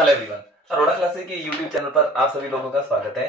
Hello everyone, Arora classes के YouTube channel पर आप सभी लोगों का स्वागत है।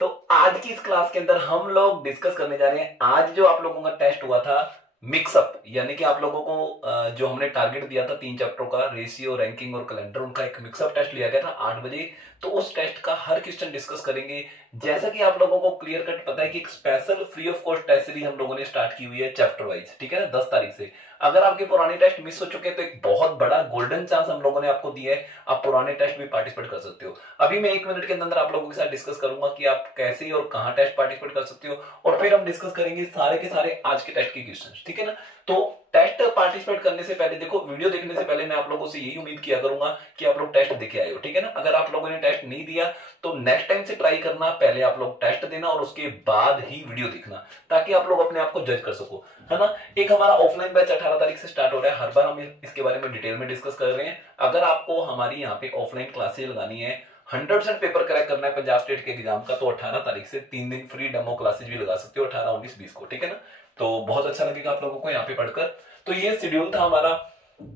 तो आज की इस क्लास के अंदर हम लोग डिस्कस करने जा रहे हैं। आज जो आप लोगों का टेस्ट हुआ था मिक्सअप, यानी कि आप लोगों को जो हमने टारगेट दिया था 3 चैप्टरों का, रेशियो, रैंकिंग और कैलेंडर, उनका एक मिक्सअप टेस्ट लिया गया था 8 बजे। तो उस टेस्ट का हर क्वेश्चन डिस्कस करेंगे। जैसा कि आप लोगों को क्लियर कट पता है कि एक special free of cost test series हम लोगों ने स्टार्ट की हुई है चैप्टर वाइज, ठीक है ना, 10 तारीख से। अगर आपके पुराने टेस्ट मिस हो चुके हैं तो एक बहुत बड़ा गोल्डन चांस हम लोगों ने आपको दिया है, आप पुराने टेस्ट भी पार्टिसिपेट कर सकते हो। अभी मैं 1 मिनट के अंदर आप लोगों के साथ डिस्कस करूंगा कि आप कैसे और कहां टेस्ट पार्टिसिपेट कर सकते हो, और फिर हम डिस्कस करेंगे सारे के सारे आज के टेस्ट के क्वेश्चन, ठीक है ना। तो टेस्ट पार्टिसिपेट करने से पहले, देखो, वीडियो देखने से पहले मैं आप लोगों से यही उम्मीद किया करूंगा कि आप लोग टेस्ट देखे आए हो, ठीक है ना। अगर आप लोगों ने टेस्ट नहीं दिया तो नेक्स्ट टाइम से ट्राई करना, पहले आप लोग टेस्ट देना और उसके बाद ही वीडियो देखना, ताकि आप लोग अपने आप को जज कर सको, है ना। एक हमारा ऑफलाइन बैच 18 तारीख से स्टार्ट हो रहा है। हर बार हम इसके बारे में डिटेल में डिस्कस कर रहे हैं। अगर आपको हमारी यहाँ पे ऑफलाइन क्लासेज लगानी है, 100% पेपर क्रैक करना है पंजाब स्टेट के एग्जाम का, तो 18 तारीख से 3 दिन फ्री डेमो क्लासेज भी लगा सकते हो, 18, 19, 20 को, ठीक है ना। तो बहुत अच्छा लगेगा आप लोगों को यहाँ पे पढ़कर। तो ये शेड्यूल था हमारा।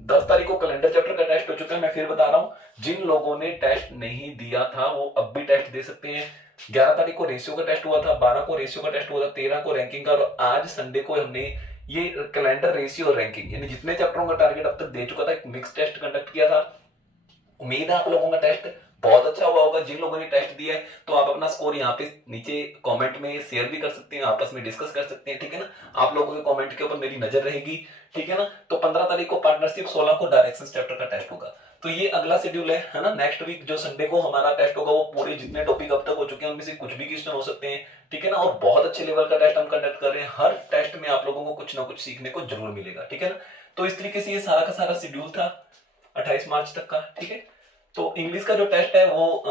10 तारीख को कैलेंडर चैप्टर का टेस्ट हो चुका है। मैं फिर बता रहा हूं, जिन लोगों ने टेस्ट नहीं दिया था वो अब भी टेस्ट दे सकते हैं। 11 तारीख को रेशियो का टेस्ट हुआ था, 12 को रेशियो का टेस्ट हुआ था, 13 को रैंकिंग का, और आज संडे को हमने ये कैलेंडर, रेशियो और रैंकिंग यानी जितने चैप्टरों का टारगेट अब तक दे चुका था, एक मिक्स टेस्ट कंडक्ट किया था। उम्मीद है आप लोगों का टेस्ट बहुत अच्छा हुआ होगा। जिन लोगों ने टेस्ट दिया है तो आप अपना स्कोर यहाँ पे नीचे कमेंट में शेयर भी कर सकते हैं, आपस में डिस्कस कर सकते हैं, ठीक है ना। आप लोगों के कमेंट के ऊपर मेरी नजर रहेगी, ठीक है ना। तो 15 तारीख को पार्टनरशिप, 16 को डायरेक्शन चैप्टर का टेस्ट होगा। तो ये अगला शेड्यूल है ना। नेक्स्ट वीक जो संडे को हमारा टेस्ट होगा वो पूरे जितने टॉपिक अब तक हो चुके हैं उनमें से कुछ भी क्वेश्चन हो सकते हैं, ठीक है ना। और बहुत अच्छे लेवल का टेस्ट हम कंडक्ट कर रहे हैं। हर टेस्ट में आप लोगों को कुछ ना कुछ सीखने को जरूर मिलेगा, ठीक है ना। तो इस तरीके से ये सारा का सारा शेड्यूल था 28 मार्च तक का, ठीक है। तो इंग्लिश का जो टेस्ट है वो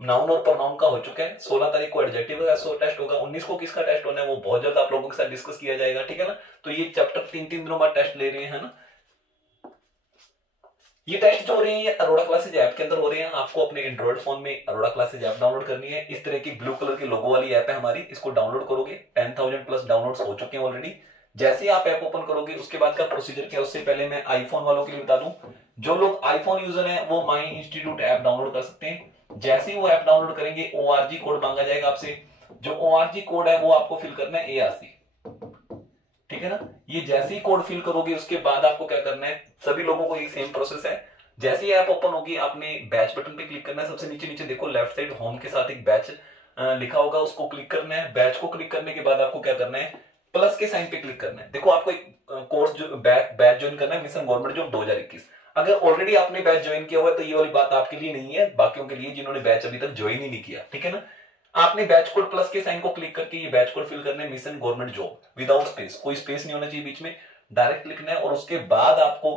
नाउन और प्रोनाउन का हो चुका है। 16 तारीख को एडजेक्टिव का टेस्ट होगा। 19 को किसका टेस्ट होना है वो बहुत जल्द आप लोगों के साथ डिस्कस किया जाएगा, ठीक है ना। तो ये चैप्टर 3-3 दिनों बाद टेस्ट ले रहे हैं, है ना। ये टेस्ट जो हो रहे हैं ये अरोड़ा क्लासेज ऐप के अंदर हो रहे हैं। आपको अपने एंड्रॉइड फोन में अरोड़ा क्लासेज ऐप डाउनलोड करनी है। इस तरह की ब्लू कलर की लोगो वाली ऐप है हमारी, इसको डाउनलोड करोगे। 10,000 प्लस डाउनलोड्स हो चुके हैं ऑलरेडी। जैसे ही आप ऐप ओपन करोगे उसके बाद का प्रोसीजर क्या है, उससे पहले मैं आईफोन वालों के लिए बता दूं, जो लोग आईफोन यूजर हैं वो माई इंस्टीट्यूट ऐप डाउनलोड कर सकते हैं। जैसे ही वो ऐप डाउनलोड करेंगे ORG कोड मांगा जाएगा आपसे। जो ORG कोड है वो आपको फिल करना है ARC, ठीक है ना। ये जैसे ही कोड फिल करोगे उसके बाद आपको क्या करना है, सभी लोगों को एक सेम प्रोसेस है। जैसे ही ऐप ओपन होगी आपने बैच बटन पे क्लिक करना है। सबसे नीचे नीचे देखो लेफ्ट साइड होम के साथ एक बैच लिखा होगा, उसको क्लिक करना है। बैच को क्लिक करने के बाद आपको क्या करना है, प्लस के साइन पे क्लिक करना है। देखो आपको एक कोर्स जो बैच ज्वाइन करना है, मिशन गवर्नमेंट जॉब 2021। अगर ऑलरेडी आपने बैच ज्वाइन किया हुआ है तो ये वाली बात आपके लिए नहीं है, बाकियों के लिए जिन्होंने बैच अभी तक ज्वाइन ही नहीं किया, ठीक है ना। आपने बैच कोड प्लस के साइन को क्लिक करके ये बैच कोड फिल करना है, mission government job without space, कोई स्पेस नहीं होना चाहिए बीच में, डायरेक्ट लिखना है। और उसके बाद आपको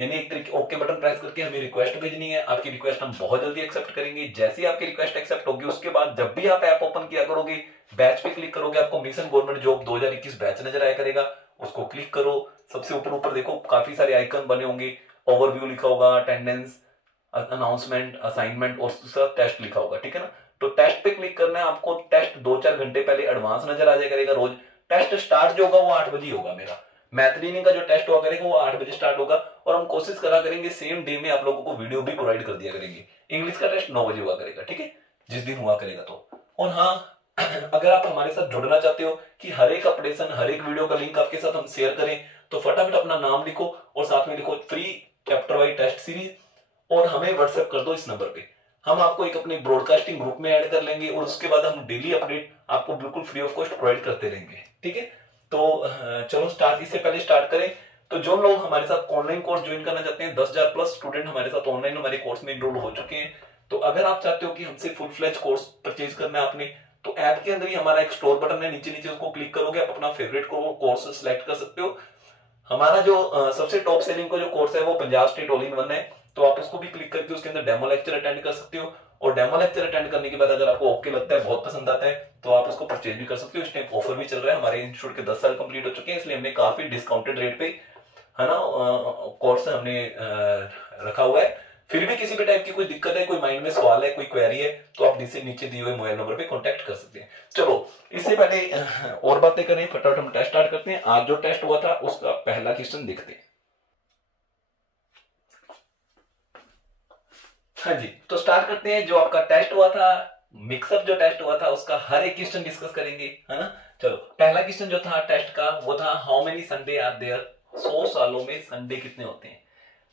यानी एक तरीके ओके बटन प्रेस करके हमें रिक्वेस्ट भेजनी है। आपकी रिक्वेस्ट हम बहुत जल्दी एक्सेप्ट करेंगे। जैसे ही आपकी रिक्वेस्ट एक्सेप्ट होगी उसके बाद जब भी आप ऐप ओपन किया करोगे, बैच पे क्लिक करोगे, आपको मिशन गवर्नमेंट जॉब 2021 बैच नजर आया करेगा। उसको क्लिक करो। सबसे ऊपर ऊपर देखो काफी सारे आइकन बने होंगे, ओवरव्यू लिखा होगा, अटेंडेंस, अनाउंसमेंट, असाइनमेंट और सब टेस्ट लिखा होगा, ठीक है ना। तो टेस्ट पे क्लिक करना है आपको। टेस्ट 2-4 घंटे पहले एडवांस नजर आ जाया करेगा रोज। टेस्ट स्टार्ट जो होगा वो 8 बजे होगा। मेरा मैथ रीडिंग का जो टेस्ट हुआ करेगा वो 8 बजे स्टार्ट होगा, और हम कोशिश करा करेंगे सेम डे में आप लोगों को वीडियो भी प्रोवाइड कर दिया करेंगे। इंग्लिश का टेस्ट 9 बजे हुआ करेगा, ठीक है, जिस दिन हुआ करेगा तो। और हाँ, अगर आप हमारे साथ जुड़ना चाहते हो कि हर एक अपडेशन, हर एक वीडियो का लिंक आपके साथ हम शेयर करें, तो फटाफट अपना नाम लिखो और साथ में लिखो free chapter wise test series, और हमें व्हाट्सएप कर दो इस नंबर पे। हम आपको एक अपने ब्रॉडकास्टिंग ग्रुप में ऐड कर लेंगे और उसके बाद हम डेली अपडेट आपको बिल्कुल फ्री ऑफ कॉस्ट प्रोवाइड करते रहेंगे, ठीक है। तो चलो स्टार्ट, इससे पहले स्टार्ट करें। तो जो लोग हमारे साथ ऑनलाइन कोर्स ज्वाइन करना चाहते हैं, 10,000 प्लस स्टूडेंट हमारे साथ ऑनलाइन हमारे कोर्स में इनरोल हो चुके हैं। तो अगर आप चाहते हो कि हमसे फुल फ्लेज कोर्स परचेज करना है आपने, तो ऐप के अंदर ही हमारा एक स्टोर बटन है, नीचे नीचे उसको क्लिक करोगे, आप अपना फेवरेट कोर्स सिलेक्ट कर सकते हो। हमारा जो सबसे टॉप सेलिंग का जो कोर्स है वो Punjab state all in one है, तो आप उसको भी क्लिक करके उसके अंदर डेमो लेक्चर अटेंड कर सकते हो। और डेमो लेक्चर अटेंड करने के बाद अगर आपको ओके लगता है, बहुत पसंद आता है, तो आप उसको परचेज भी कर सकते हो। इस टाइम ऑफर भी चल रहा है, हमारे इंस्टीट्यूट के 10 साल कंप्लीट हो चुके हैं, इसलिए हमने काफी डिस्काउंटेड रेट पे, है ना, कोर्स हमने रखा हुआ है। फिर भी किसी भी टाइप की कोई दिक्कत है, कोई माइंड में सवाल है, कोई क्वेरी है, तो आप नीचे दिए हुए मोबाइल नंबर पे कांटेक्ट कर सकते हैं। चलो इससे पहले और बातें करें, फटाफट हम टेस्ट स्टार्ट करते हैं। आज जो टेस्ट हुआ था उसका पहला क्वेश्चन देखते हैं। हाँ जी, तो स्टार्ट करते हैं। जो आपका टेस्ट हुआ था, मिक्सअप जो टेस्ट हुआ था, उसका हर एक क्वेश्चन डिस्कस करेंगे, है ना। चलो, पहला क्वेश्चन जो था टेस्ट का वो था how many Sunday are there. 100 सालों में संडे कितने होते हैं।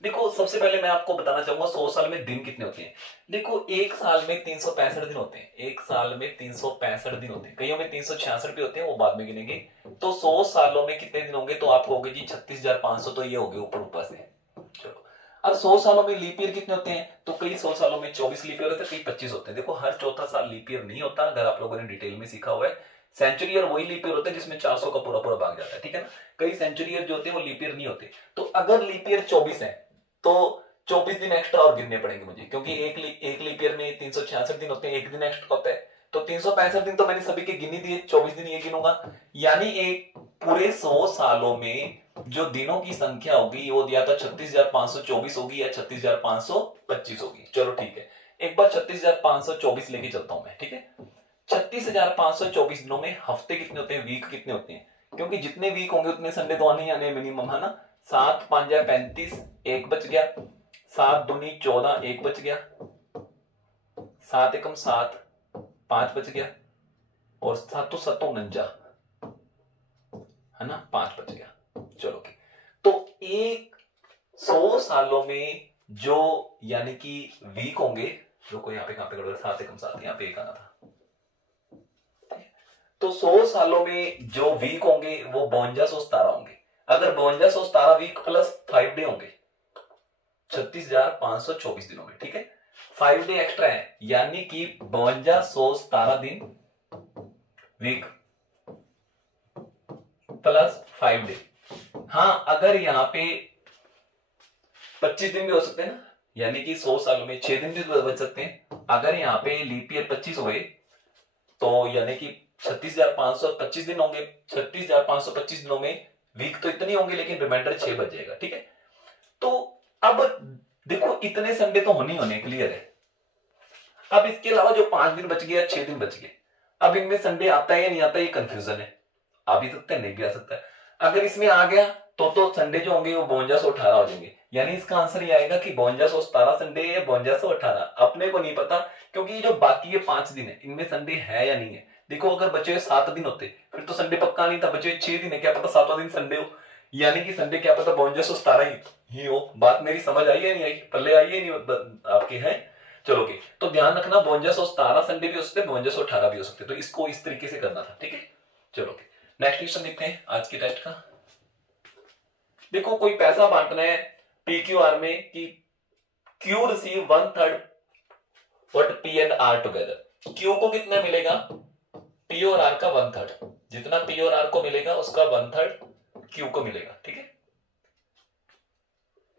देखो, सबसे पहले मैं आपको बताना चाहूंगा 100 साल में दिन कितने होते हैं। देखो, एक साल में 365 दिन होते हैं। एक साल में 365 दिन होते हैं, कईयों में 366 भी होते हैं, वो बाद में गिनेंगे। तो 100 सालों में कितने दिन होंगे, तो आपको होंगे जी 36,500। तो ये हो गए ऊपर ऊपर से। चलो, अब 100 सालों में लीप ईयर कितने होते हैं, तो कई 100 सालों में 24 लीप ईयर होते हैं, कई 25 होते हैं। देखो, हर चौथा साल लीप ईयर नहीं होता, अगर आप लोगों ने डिटेल में सीखा हुआ है। सेंचुरी ईयर वही लीप ईयर होता है जिसमें 400 का पूरा पूरा भाग जाता है, ठीक है ना। कई सेंचुरी ईयर जो होते हैं वो लीप ईयर नहीं होते। तो अगर लीप ईयर 24 है तो 24 दिन एक्स्ट्रा और गिनने पड़ेंगे मुझे, क्योंकि एक लीप ईयर में 366 दिन होते हैं, एक दिन एक्स्ट्रा होता है। तो 365 दिन तो मैंने सभी के गिनी दिए, 24 दिन ये गिनूंगा। यानी एक पूरे 100 सालों में जो दिनों की संख्या होगी वो दिया था 36,524 होगी या 36,525 होगी। चलो ठीक है, एक बार 36,524 लेके चलता हूं मैं, ठीक है। 36,524 दिनों में हफ्ते कितने होते हैं, वीक कितने होते हैं, क्योंकि जितने वीक होंगे उतने संडे तो आने ही आने मिनिमम, है ना। 7 5 35, एक बच गया। 7 दूनी 14, एक बच गया। 7 एकम 7, 5 बच गया। और 7 सत्तों 49, है ना, 5 बच गया। चलो, तो एक 100 सालों में जो यानी कि वीक होंगे, रुको यहाँ पे कहां पे गड़बड़, 7 एकम 7, यहाँ पे एक आना था। तो 100 सालों में जो वीक होंगे वो 5217 होंगे। अगर 5217 वीक प्लस 5 डे होंगे 36,524 दिनों में, ठीक है। 5 डे एक्स्ट्रा है, यानी कि 5217 दिन वीक प्लस 5 डे। हाँ, अगर यहां पे 25 दिन भी हो सकते हैं ना, यानी कि 100 सालों में 6 दिन भी बच सकते हैं। अगर यहाँ पे लीप ईयर 25 हुए तो यानी कि 36,525 दिन होंगे। 36,525 दिनों में वीक तो इतनी होंगे, लेकिन रिमाइंडर 6 बच जाएगा, ठीक है। तो अब देखो, इतने संडे तो होने ही होने, क्लियर है। अब इसके अलावा जो 5 दिन बच गए या 6 दिन बच गए, अब इनमें संडे आता है या नहीं आता, ये कंफ्यूजन है। आ भी सकता है, नहीं भी आ सकता है। अगर इसमें आ गया तो संडे जो होंगे वो 5218 हो जाएंगे। यानी इसका आंसर ये आएगा कि 5217 संडे या 5218, अपने को नहीं पता, क्योंकि ये जो बाकी ये 5 दिन है इनमें संडे है या नहीं है। देखो, अगर बचे हुए 7 दिन होते फिर तो संडे पक्का नहीं था, बचे हुए 6 दिन है, क्या पता 7वां दिन संडे हो, यानी कि संडे क्या पता 5217 ही हो। बात मेरी समझ आई है नहीं आई, पल्ले आई है नहीं आपके, है। चलो ओके, तो ध्यान रखना 5217 संडे भी हो सकते, 5218 भी हो सकते, तो इसको इस तरीके से करना था, ठीक है। चलो ओके, नेक्स्ट क्वेश्चन देखते हैं आज के टेस्ट का। देखो, कोई पैसा बांटना है PQR में कि Q receive 1/3 what P and R together. Q को कितना मिलेगा, P और R का 1/3, जितना P और R को मिलेगा उसका 1/3 Q को मिलेगा, ठीक है।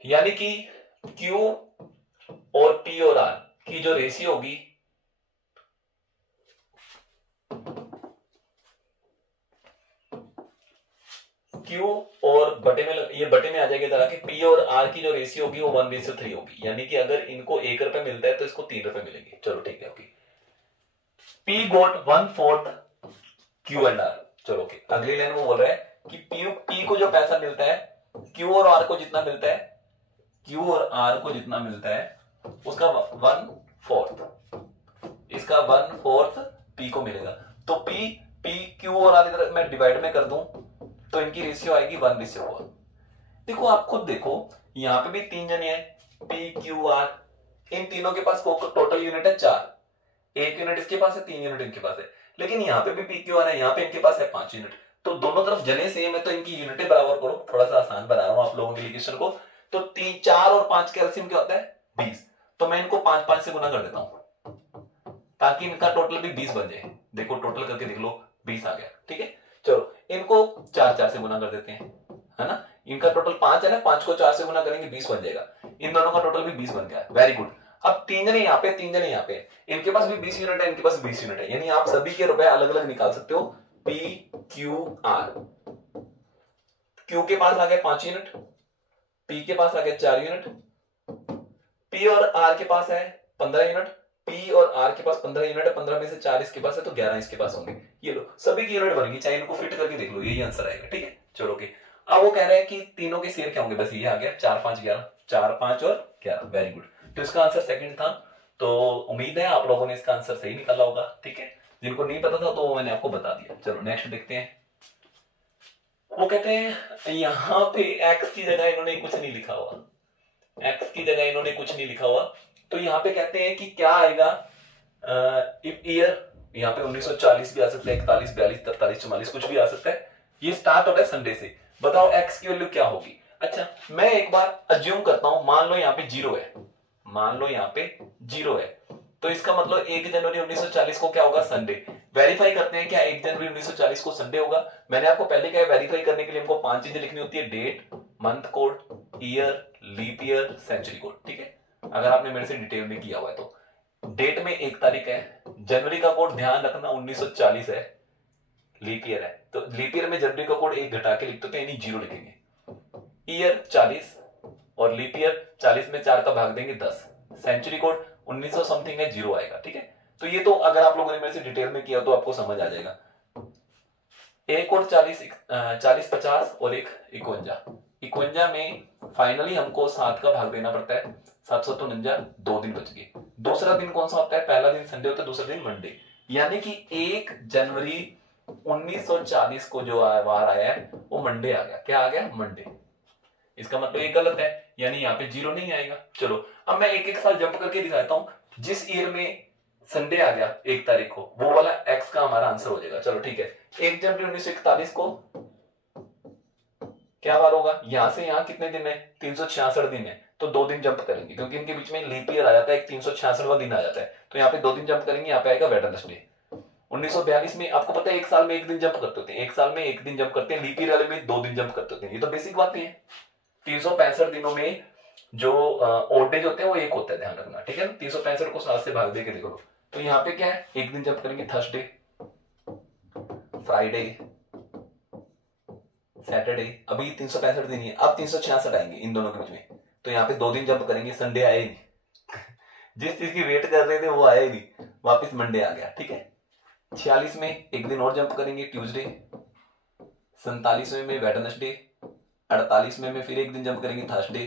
यानी कि Q और P और R की जो रेशियो होगी, Q और बटे में, ये बटे में आ जाएगी तरह के, P और R की जो रेशियो होगी वो 1:3 होगी। यानी कि अगर इनको 1 रुपए मिलता है तो इसको 3 रुपए मिलेंगे। चलो ठीक है, okay. P got 1/4 Q and R। चलो ओके, अगली लाइन में बोल रहा है कि P को जो पैसा मिलता है, Q और R को जितना मिलता है, Q और R को जितना मिलता है उसका 1/4, इसका 1/4 P को मिलेगा। तो P Q और R इधर मैं डिवाइड में कर दूं तो इनकी रेशियो आएगी 1:4। देखो, आप खुद देखो, यहां पे भी 3 जने हैं, PQR, इन तीनों के पास टोटल यूनिट है 4, 1 यूनिट इसके पास है, 3 यूनिट इनके पास है। लेकिन यहाँ पे भी PQR है, यहाँ पे इनके पास है 5 यूनिट। तो दोनों तरफ जने सेम है, तो इनकी यूनिटें बराबर करो। थोड़ा सा आसान बना रहा हूं आप लोगों के लिए क्वेश्चन को। तो 3, 4 और 5 का एलसीएम क्या होता है, 20। तो मैं इनको 5 से गुना कर देता हूं ताकि इनका टोटल भी 20 बन जाए। देखो, टोटल करके देख लो, 20 आ गया, ठीक है। चलो, इनको 4 से गुना कर देते हैं, है ना। इनका टोटल 5 है ना, 5 को 4 से गुना करेंगे 20 बन जाएगा। इन दोनों का टोटल भी 20 बन गया, वेरी गुड। अब 3 जने यहाँ पे, 3 जने यहाँ पे, इनके पास भी 20 यूनिट है, इनके पास 20 यूनिट है। यानी आप सभी के रुपए अलग अलग निकाल सकते हो। PQR, Q के पास आ गया 5 यूनिट, P के पास आ गया 4 यूनिट, P और R के पास है 15 यूनिट, P और R के पास 15 यूनिट है, 15 में से 4 इसके पास है तो 11 इसके पास होंगे। ये लो, सभी की यूनिट बनेगी, चाहे इनको फिट करके देख लो, यही आंसर आएगा, ठीक है। चलो ओके, अब वो कह रहे हैं कि तीनों के शेयर क्या होंगे, बस ये आ गया 4 5 11, 4 5 और 11, वेरी गुड। तो इसका आंसर सेकंड था। तो उम्मीद है आप लोगों ने इसका आंसर सही निकाला होगा, ठीक है। जिनको नहीं पता था तो वो मैंने आपको बता दिया। चलो नेक्स्ट देखते हैं। वो कहते हैं यहाँ पे x की जगह इन्होंने कुछ नहीं लिखा हुआ, x की जगह इन्होंने कुछ नहीं लिखा हुआ। तो यहाँ पे कहते हैं कि क्या आएगा इफ ईयर, यहाँ पे 1940 भी आ सकता है, 41, 42, 43, 44 कुछ भी आ सकता है। ये स्टार्ट होता है संडे से। बताओ x की वैल्यू क्या होगी। अच्छा मैं एक बार अज्यूम करता हूं, मान लो यहाँ पे 0 है, मान लो यहाँ पे 0 है, तो इसका मतलब 1 जनवरी 1940 को क्या होगा, संडे। वेरीफाई करते हैं क्या 1 जनवरी 1940 को संडे होगा। मैंने आपको पहले क्या है, वेरीफाई करने के लिए हमको 5 चीजें लिखनी होती है, date, month code, year, leap year, century code, ठीक है। अगर आपने मेरे से डिटेल में किया हुआ है तो डेट में 1 तारीख है, जनवरी का कोड ध्यान रखना 1940 है, लीप ईयर है, तो लीप ईयर में जनवरी का कोड 1 घटा के लिखते तो यानी 0 लिखेंगे। ईयर 40 और लीप ईयर 40 में 4 का भाग देंगे 10, सेंचुरी कोड 1900 समथिंग है, 0 आएगा, ठीक है। तो ये तो अगर आप लोगों ने मेरे से डिटेल में किया तो आपको समझ आ जाएगा। एक और 40, 50 और एक 51 में फाइनली हमको 7 का भाग देना पड़ता है, 749, 2 दिन बच गए। दूसरा दिन कौन सा होता है, पहला दिन संडे होता है, दूसरा दिन मंडे, यानी कि 1 जनवरी 1940 को जो वार आया है वो मंडे आ गया। क्या आ गया, मंडे। इसका मतलब ये गलत है, यानी यहाँ पे 0 नहीं आएगा। चलो अब मैं एक एक साल जंप करके दिखाता हूं। जिस ईयर में संडे आ गया 1 तारीख को, वो वाला एक्स का हमारा आंसर हो जाएगा। चलो ठीक है, 1 जनवरी 1941 को क्या बार होगा, यहां से यहां कितने दिन है, 366 दिन है, तो 2 दिन जंप करेंगे क्योंकि इनके बीच में लीप ईयर आ जाता है, एक 366वां दिन आ जाता है, तो यहाँ पे 2 दिन जंप करेंगे, यहाँ पे आएगा वेडनेसडे। 1942 में आपको पता है 1 साल में 1 दिन जंप करते होते हैं, 1 साल में 1 दिन जंप करते हैं, लीप ईयर वाले में 2 दिन जंप करते होते हैं। ये तो बेसिक बातें हैं। 365 दिनों में जो ओड डेज होते हैं वो 1 होता है, ध्यान रखना, ठीक है ना। 365 को 7 से भाग दे के देखो, तो यहाँ पे क्या है, 1 दिन जंप करेंगे, थर्सडे, फ्राइडे, सैटरडे। अभी 365 दिन ही है, अब 366 आएंगे इन दोनों के बीच में, तो यहाँ पे 2 दिन जंप करेंगे, संडे आए नहीं जिस चीज की वेट कर रहे थे वो आए नहीं, वापस मंडे आ गया, ठीक है। 46 में 1 दिन और जंप करेंगे, ट्यूसडे। 47 में वेडनेसडे। 48 में फिर 1 दिन जंप करेंगे, थर्सडे।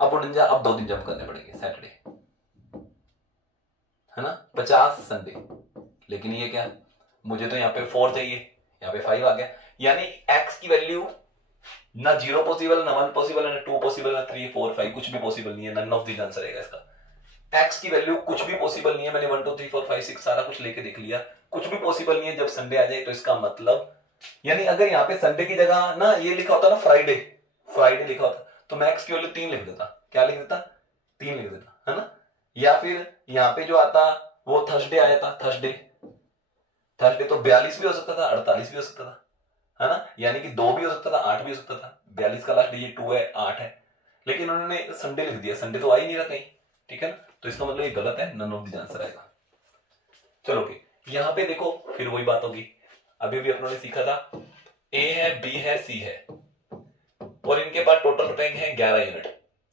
अब 49, अब 2 दिन जंप करने पड़ेंगे, सैटरडे, है ना। 50 संडे, लेकिन ये क्या, मुझे तो यहाँ पे 4 चाहिए, यहाँ पे 5 आ गया, यानी x की वैल्यू ना 0 पॉसिबल, ना 1 पॉसिबल, ना 2 पॉसिबल, ना 3, 4, 5 कुछ भी पॉसिबल नहीं है। नन ऑफ दीज आंसर रहेगा इसका। x की वैल्यू कुछ भी पॉसिबल नहीं है। मैंने 1 2 3 4 5 6 सारा कुछ लेके देख लिया, कुछ भी पॉसिबल नहीं है जब संडे आ जाए। तो इसका मतलब यानी अगर यहाँ पे संडे की जगह ना ये लिखा होता ना फ्राइडे, फ्राइडे लिखा होता तो मैं x की वैल्यू 3 लिख देता। क्या लिख देता, 3 लिख देता, है ना। या फिर यहाँ पे जो आता वो थर्सडे आ जाता, थर्सडे, थर्सडे तो 42 भी हो सकता था, 48 भी हो सकता था, है ना। यानी कि 2 भी हो सकता था, 8 भी हो सकता था। 42 का लास्ट ये 2 है, 8 है, लेकिन उन्होंने संडे लिख दिया, संडे तो आ ही नहीं रहा कहीं, ठीक है ना। तो इसका मतलब ये गलत है, नन ऑफ द आंसर आएगा। चलो ओके, यहाँ पे देखो फिर वही बात होगी, अभी भी अपनों ने सीखा था, ए है, बी है, सी है, और इनके पास टोटल रैंक है 11 यूनिट,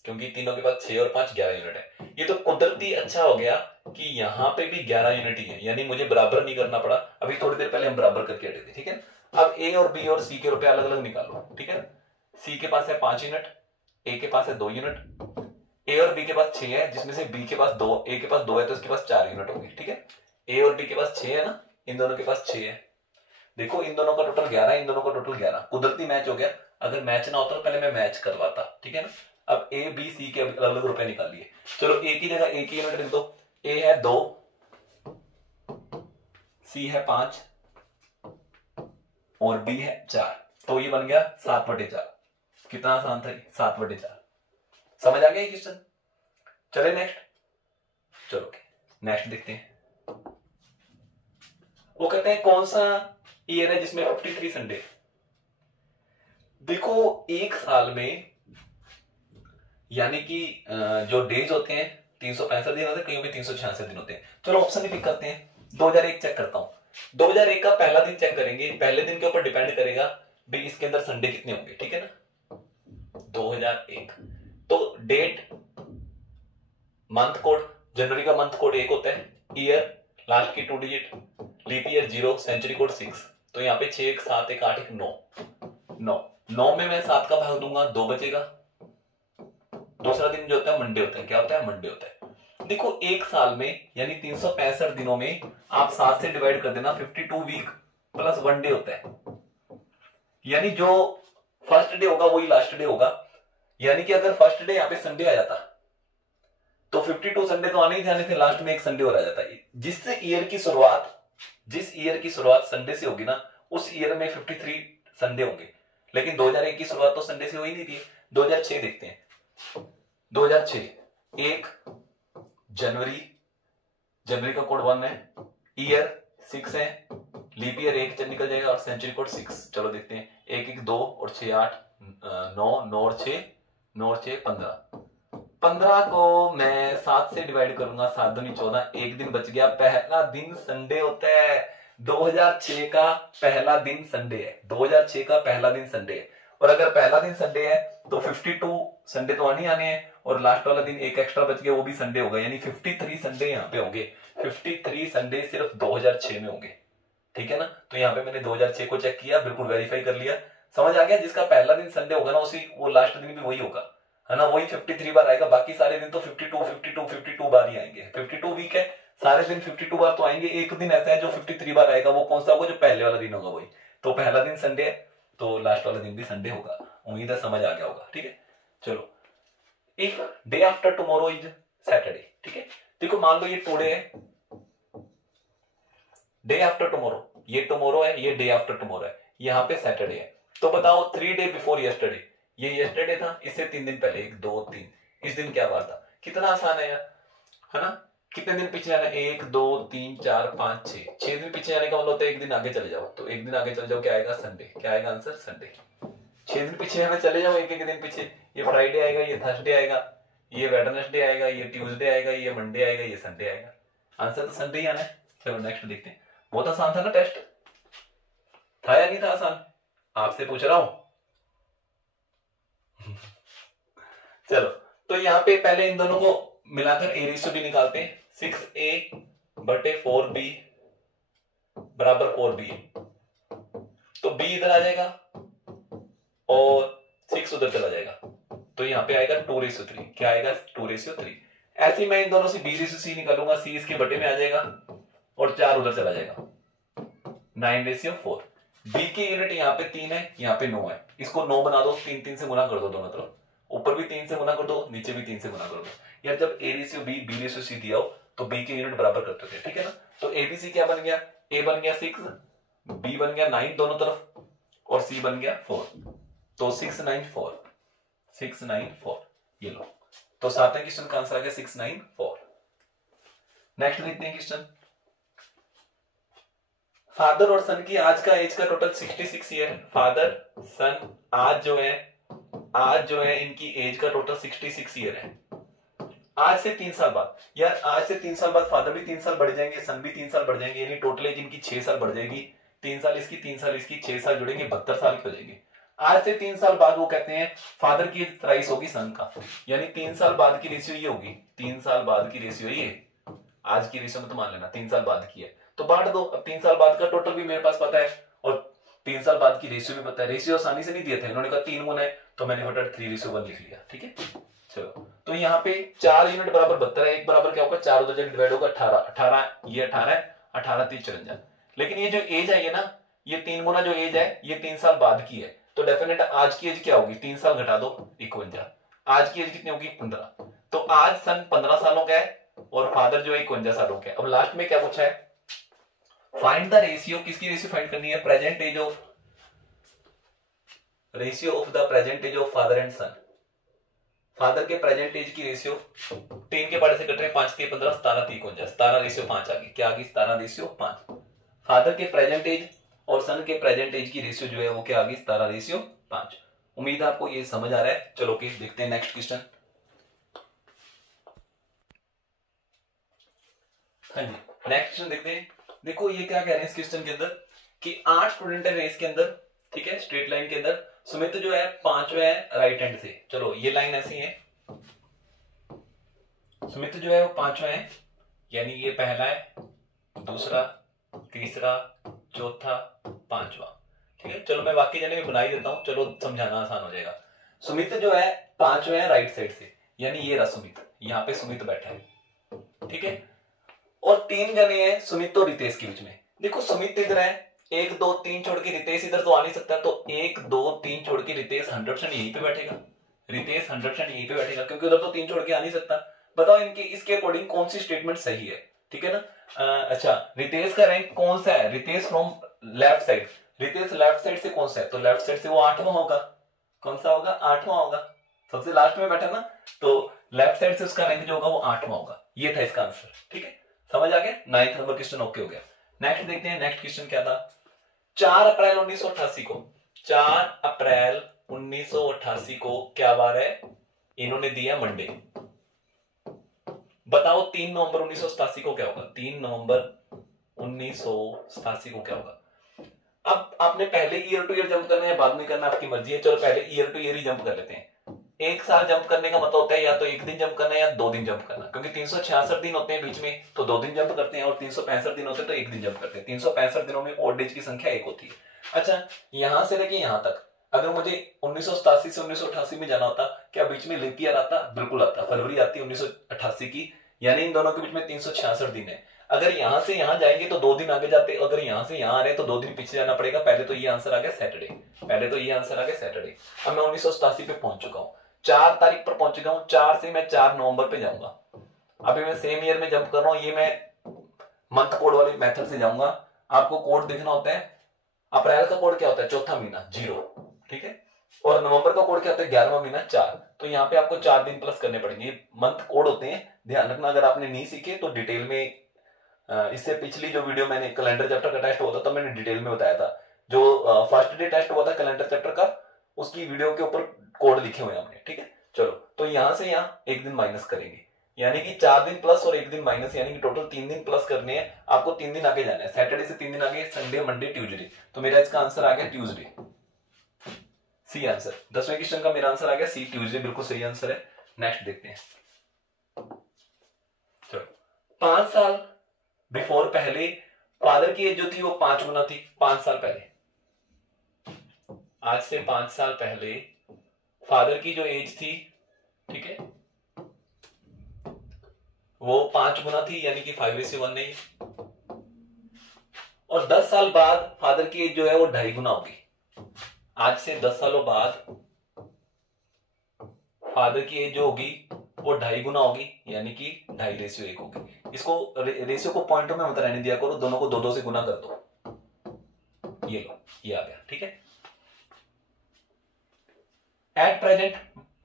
क्योंकि तीनों के पास 6 और 5 11 यूनिट है। ये तो कुदरती अच्छा हो गया कि यहाँ पे भी 11 यूनिट ही है, यानी मुझे बराबर नहीं करना पड़ा। अभी थोड़ी देर पहले हम बराबर करके हटे थे, ठीक है। अब ए और बी और सी के रुपए अलग अलग निकालो, ठीक है। सी के पास है 5 यूनिट, ए के पास है 2 यूनिट, ए और बी के पास 6 है, जिसमें से बी के पास 2, ए के पास 2 है, तो इसके पास 4 यूनिट होगी, ठीक है। ए और बी के पास 6 है ना, इन दोनों के पास 6 है। देखो इन दोनों का टोटल 11 है, इन दोनों का टोटल 11, कुदरती मैच हो गया। अगर मैच ना होता तो पहले मैं मैच करवाता, ठीक है ना। अब ए बी सी के अलग अलग रुपए निकाल लिए। चलो ए की जगह ए की यूनिट लिख दो। ए है 2, सी है 5 और बी है 4, तो ये बन गया 7/4। कितना आसान था, 7/4। समझ आ गया ये क्वेश्चन। चले नेक्स्ट, चलो नेक्स्ट देखते हैं। वो कहते हैं कौन सा ईयर है जिसमें 53 संडे। देखो एक साल में यानी कि जो डेज होते हैं 365 दिन होते हैं, कहीं भी 366 दिन होते हैं। चलो ऑप्शन ही पिक करते हैं। 2001 चेक करता हूं। 2001 का पहला दिन चेक करेंगे, पहले दिन के ऊपर डिपेंड करेगा भी इसके अंदर संडे कितने होंगे, ठीक है ना। 2001 तो डेट, मंथ कोड, जनवरी का मंथ कोड 1 होता है, ईयर लास्ट की 2 digit, leap year 0, century code 6, तो यहाँ पे 6 1 7 1 8 1 9 में मैं 7 का भाग दूंगा, 2 बचेगा, दूसरा दिन जो होता है मंडे होता है। क्या होता है? मंडे होता है। देखो एक साल में यानी 365 दिनों में आप 7 से डिवाइड कर देना, 52 वीक प्लस 1 डे होता है, यानी जो फर्स्ट डे होगा वही लास्ट डे होगा। यानी कि अगर फर्स्ट डे यहाँ पे संडे आ जाता तो 52 संडे तो आने ही जाने थे, लास्ट में एक संडे और आ जाता है। जिस ईयर की शुरुआत संडे से होगी ना, उस ईयर में 53 संडे होंगे। लेकिन 2001 की शुरुआत तो संडे से हो ही नहीं थी। 2006 देखते हैं। 2006 1 जनवरी का कोड 1 है, ईयर 6 है, लीप ईयर 1 निकल जाएगा और सेंचुरी कोड 6। चलो देखते हैं। 1 1 2 और 6 8 9 9 और 6 15। 15 को मैं 7 से डिवाइड करूंगा, 7 दूनी 14, एक दिन बच गया। पहला दिन संडे होता है। 2006 का पहला दिन संडे है। 2006 का पहला दिन संडे है। और अगर पहला दिन संडे है तो 52 संडे तो आने हैं और लास्ट वाला दिन एक एक्स्ट्रा बच गया, वो भी संडे होगा। यानी 53 संडे यहाँ पे होंगे। 53 संडे सिर्फ 2006 में होंगे। ठीक है ना? तो यहाँ पे मैंने 2006 को चेक किया, बिल्कुल वेरीफाई कर लिया। समझ आ गया? जिसका पहला दिन संडे होगा ना, उसी वो लास्ट दिन भी वही होगा, है ना? वही 53 बार आएगा। बाकी सारे दिन तो 52 बार ही आएंगे। 52 वीक है, सारे दिन 52 बार तो आएंगे। एक दिन ऐसा है जो 53 बार आएगा, वो कौन सा होगा? जो पहले वाला दिन होगा वही। तो पहला दिन संडे है तो लास्ट वाला दिन भी संडे होगा। उम्मीद है समझ आ गया होगा। ठीक है, चलो। If day after tomorrow is Saturday, ठीक है। देखो मान लो ये टुडे है, डे आफ्टर टुमारो, ये टुमारो है, ये डे आफ्टर टुमारो है, यहाँ पे सैटरडे है। तो बताओ 3 डे बिफोर यस्टरडे, ये यस्टरडे था, इससे 3 दिन पहले 1 2 3, इस दिन क्या बात था? कितना आसान है यार, है ना? कितने दिन पीछे जाना? 1 2 3 4 5 6, 6 दिन पीछे जाने का मतलब होता है एक दिन आगे चले जाओ। तो एक दिन आगे चले जाओ, क्या आएगा? संडे। क्या आएगा आंसर? संडे। 6 दिन पीछे हमें चले जाओ, एक एक दिन पीछे। ये फ्राइडे आएगा, ये थर्सडे आएगा, ये वेडनेसडे आएगा, ये ट्यूसडे आएगा, ये मंडे आएगा, ये संडे आएगा। आंसर तो संडे ही आना है। चलो नेक्स्ट देखते हैं। बहुत आसान था ना टेस्ट? था या नहीं था आसान? आपसे पूछ रहा हूं। चलो तो यहाँ पे पहले इन दोनों को मिलाकर ए रेशियो भी निकालते हैं। 6a/4b बराबर 4b है, तो b इधर आ जाएगा और 6 उधर चला जाएगा, तो यहाँ पे आएगा 2:3। क्या आएगा? 2:3। ऐसे ही मैं इन दोनों से b/c निकालूंगा, c इसके बटे में आ जाएगा और 4 उधर चला जाएगा, 9:4। b की यूनिट यहाँ पे 3 है, यहाँ पे 9 है। इसको 9 बना दो, 3 3 से गुना कर दो दोनों तरफ। ऊपर भी 3 से गुना कर दो, नीचे भी 3 से गुना कर दो। यार जब a/b b/c दिया हो तो b की यूनिट बराबर करते थे, ठीक है ना? तो abc क्या बन गया? a बन गया 6, b बन गया 9 दोनों तरफ और c बन गया 4। तो 6 9 4, 6 9 4, ये लो। तो 7वें क्वेश्चन का आंसर आ गया 6 9 4। नेक्स्ट देखते हैं क्वेश्चन। फादर और सन की आज का एज का टोटल 66 ईयर है। फादर सन आज जो है इनकी एज का टोटल 66 ईयर है। आज से 3 साल बाद, यार आज से 3 साल बाद फादर भी 3 साल बढ़ जाएंगे, सन भी 3 साल बढ़ जाएंगे, यानी टोटल एज इनकी 6 साल बढ़ जाएगी। 3 साल इसकी, 3 साल इसकी, 6 साल जुड़ेंगे, 72 साल के हो जाएंगे। आज से 3 साल बाद वो कहते हैं फादर की प्राइस होगी सन का, यानी 3 साल बाद की रेशियो ये होगी। 3 साल बाद की रेशियो ये, आज की रेशियो में तो मान लेना 3 साल बाद की है, तो बांट दो। अब 3 साल बाद का टोटल भी मेरे पास पता है और 3 साल बाद की रेशियो भी पता है। रेशियो आसानी से नहीं दिया था, इन्होंने कहा 3 गुना है तो मैंने फटाफट 3:1 लिख लिया, ठीक है। चलो तो यहाँ पे 4 यूनिट बराबर 72 है, एक बराबर क्या होगा? 4 उधर जाके डिवाइड होगा 18, 18 ये 18 है, 18 3 54। लेकिन ये जो एज है ये ना, ये 3 गुना जो एज है ये 3 साल बाद की है, तो डेफिनेट आज की एज क्या होगी? 3 साल घटा दो 51। आज की एज कितनी होगी? 15। तो आज सन 15 सालों का है और फादर जो है 51 सालों का है। अब लास्ट में क्या पूछा है? Find the ratio. किसकी रेशियो फाइंड करनी है? Present age of, ratio of the present age of father and son. Father के प्रेजेंट एज की रेशियो 3 के बड़े से कट रहे, 5 के 15, 17 3 51, 17:5 आ गई। क्या आ गई? 17:5। फादर के प्रेजेंट एज और सन के प्रेजेंट एज की रेशियो जो है वो क्या आ गई? 17:5। उम्मीद है आपको ये समझ आ रहा है। चलो ओके देखते हैं नेक्स्ट क्वेश्चन। हाँ जी नेक्स्ट क्वेश्चन देखते हैं। देखो ये क्या कह रहे हैं इस क्वेश्चन के अंदर कि 8 स्टूडेंट है रेस के अंदर, ठीक है, स्ट्रेट लाइन के अंदर। सुमित जो है 5वें है राइट हैंड से। चलो ये लाइन ऐसी है, सुमित जो है वो 5वां है, यानी ये पहला है, दूसरा, तीसरा, चौथा, 5वां, ठीक है। चलो मैं बाकी जने में बना ही देता हूं, चलो समझाना आसान हो जाएगा। सुमित जो है 5वें है राइट साइड से, यानी ये रहा सुमित, यहाँ पे सुमित बैठा है, ठीक है। और 3 जने हैं सुमित और रितेश के बीच में। देखो सुमित इधर है, 1 2 3 छोड़ के रितेश इधर तो आ नहीं सकता, तो 1 2 3 छोड़ के रितेश 100% यहीं पे बैठेगा, रितेश 100% यहीं पे बैठेगा, क्योंकि उधर तो 3 छोड़ के आ नहीं सकता। बताओ इनके इसके अकॉर्डिंग कौन सी स्टेटमेंट सही है, ठीक है ना। अच्छा, रितेश का रैंक कौन सा है, Ritesh from left side, Ritesh left side से कौन सा है, तो लेफ्ट साइड से वो 8वां होगा। कौन सा होगा, 8वां होगा, सबसे लास्ट में बैठा ना, तो लेफ्ट साइड से उसका रैंक जो होगा वो 8वां होगा। ये था इसका आंसर, ठीक है, समझ आ गया। 9th नंबर क्वेश्चन ओके हो गया। नेक्स्ट देखते हैं, नेक्स्ट क्वेश्चन क्या था। 4 अप्रैल 1988 को, 4 अप्रैल 1988 को क्या बार है, इन्होंने दिया मंडे। बताओ 3 नवंबर 1987 को क्या होगा, 3 नवंबर 1987 को क्या होगा। अब आपने पहले ईयर टू ईयर जंप करना है, बाद में करना आपकी मर्जी है, चलो पहले ईयर टू ईयर ही जंप कर लेते हैं। एक साल जंप करने का मतलब होता है या तो 1 दिन जंप करना है या 2 दिन जंप करना, क्योंकि 366 दिन होते हैं बीच में, तो 2 दिन जंप करते हैं, और 365 दिन होते हैं तो 1 दिन जंप करते हैं। 365 दिनों में ऑड डेज की संख्या 1 होती है। अच्छा, यहां से लेके यहां तक अगर मुझे 1987 से 1988 में जाना होता, क्या बीच में लीप ईयर आता, बिल्कुल आता, फरवरी आती 1988 की, यानी इन दोनों के बीच में 366 दिन है। अगर यहां से यहां जाएंगे तो 2 दिन आगे जाते, अगर यहां से यहां आ रहे तो 2 दिन पीछे जाना पड़ेगा। पहले तो ये आंसर आ गया सैटरडे, पहले तो ये आंसर आ गया सैटरडे। अब मैं 1987 पे पहुंच चुका हूं, 4 तारीख पर पहुंच चुका हूं, 4 से मैं 4 नवंबर पे जाऊंगा। अभी मैं सेम ईयर में जंप कर रहा हूं, ये मैं मंथ कोड वाले मेथड से जाऊंगा। आपको कोड देखना होता है, अप्रैल का कोड क्या होता है, चौथा महीना 0, ठीक है, और नवंबर का कोड क्या होता है, 11वां महीना 4। तो यहाँ पे आपको 4 दिन प्लस करने पड़ेंगे, मंथ कोड होते हैं, ध्यान रखना। अगर आपने नहीं सीखे तो डिटेल में, इससे पिछली जो वीडियो मैंने कैलेंडर चैप्टर का टेस्ट हुआ था, तब मैंने डिटेल में बताया था। जो फर्स्ट डे टेस्ट हुआ था कैलेंडर चैप्टर का, उसकी वीडियो के ऊपर कोड लिखे हुए हैं हमने, ठीक है। चलो, तो यहां से यहाँ 1 दिन माइनस करेंगे, यानी कि 4 दिन प्लस और 1 दिन माइनस, यानी कि टोटल 3 दिन प्लस करने हैं। आपको 3 दिन आगे जाना है, सैटरडे से 3 दिन आगे, संडे मंडे ट्यूसडे। तो मेरा इसका आंसर आ गया ट्यूसडे, सी आंसर। 10वें क्वेश्चन का मेरा आंसर आ गया सी, ट्यूसडे, बिल्कुल सही आंसर है। नेक्स्ट देखते हैं। चलो, 5 साल बिफोर पहले फादर की एज जो थी वो 5 गुना थी। 5 साल पहले, आज से 5 साल पहले फादर की जो एज थी, ठीक है, वो 5 गुना थी, यानी कि 5:1 नहीं। और 10 साल बाद फादर की एज जो है वो 2.5 गुना होगी। आज से 10 सालों बाद फादर की एज जो होगी वो 2.5 गुना होगी, यानी कि 2.5:1 होगी। इसको रेशियो को पॉइंटों में मत रहने दिया करो, दोनों को 2-2 से गुना कर दो। ये लो, ये आ गया, ठीक है। एट प्रेजेंट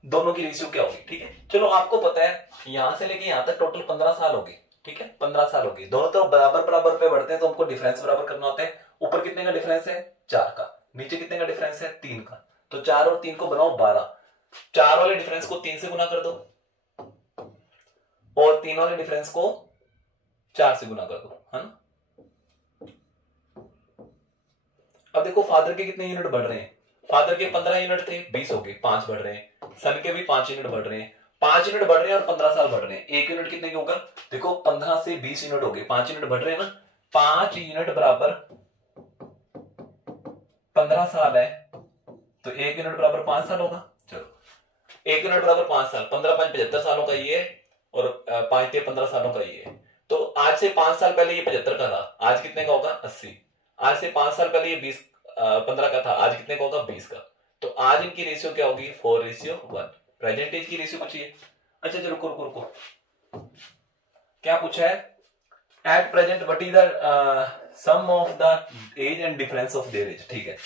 दोनों की रेशियो क्या होगी, ठीक है। चलो, आपको पता है यहां से लेके यहां तक टोटल 15 साल होगी, ठीक है, 15 साल होगी। दोनों तरफ बराबर बराबर पे बढ़ते हैं, तो हमको डिफरेंस बराबर करना होता है। ऊपर कितने का डिफरेंस है, 4 का, नीचे कितने का डिफरेंस है, 3 का। तो 4 और 3 को बनाओ 12, 4 वाले डिफरेंस को 3 से गुना कर दो, और 3 वाले डिफरेंस को 4 से गुना कर दो, है ना। अब देखो फादर के कितने यूनिट बढ़ रहे हैं, फादर के 15 यूनिट थे, 20 हो गए, 5 बढ़ रहे हैं। सन के भी 5 यूनिट बढ़ रहे हैं, 5 यूनिट बढ़ रहे हैं और 15 साल बढ़ रहे हैं। 1 यूनिट कितने के होगा, देखो 15 से 20 यूनिट हो गए, 5 यूनिट बढ़ रहे हैं ना, 5 यूनिट बराबर 15 साल है, तो 1 यूनिट बराबर 5 साल होगा। चलो, 1 यूनिट बराबर 5 साल, 15 5 75 सालों का ये है, और 5 से 15 सालों का ये है। तो आज से 5 साल पहले ये 75 का था, आज कितने का होगा, 80। आज से 5 साल पहले ये 15 का था, आज कितने का होगा, 20 का। तो आज इनकी रेशियो क्या होगी, 4:1। प्रेजेंट एज की रेशियो पूछी है। अच्छा चलो, रुको रुको, क्या पूछा है, at present what is the sum of the age and difference of their age, ठीक है।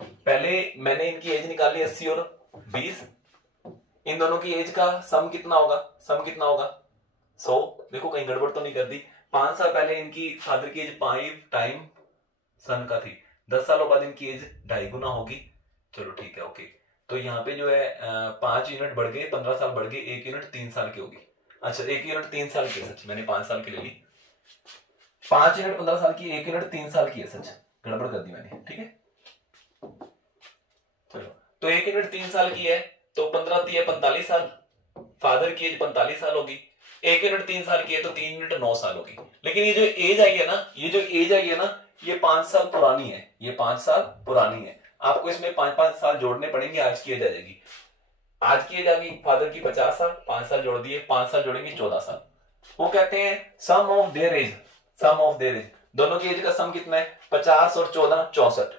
पहले मैंने इनकी एज निकाली 80 और 20, इन दोनों की एज का सम कितना होगा, सम कितना होगा 100। देखो कहीं गड़बड़ तो नहीं कर दी। 5 साल पहले इनकी फादर की एज 5 टाइम सन का थी, 10 सालों बाद इनकी एज 2.5 गुना होगी। चलो ठीक है, ओके। तो यहाँ पे जो है 5 यूनिट बढ़ गए, 15 साल बढ़ गए, 1 यूनिट 3 साल की होगी। अच्छा, 1 यूनिट 3 साल की है, सच मैंने 5 साल की ले ली। 5 यूनिट 15 साल की, 1 यूनिट 3 साल की है, सच गड़बड़ कर दी मैंने, ठीक है। चलो, तो 1 यूनिट 3 साल की है, तो 15 दिए 45 साल, फादर की एज 45 साल होगी। 1 यूनिट 3 साल की है, तो 3 यूनिट 9 साल होगी। लेकिन ये जो एज आई है ना, ये 5 साल पुरानी है, ये 5 साल पुरानी है। आपको इसमें 5-5 साल जोड़ने पड़ेंगे, आज की एज आ जाएगी। आज की एज आ गई फादर की 50 साल, 5 साल जोड़ दिए, 5 साल जोड़ेंगे 14 साल। वो कहते हैं sum of their age, sum of their age, दोनों की एज का सम कितना है 50 और 14 64,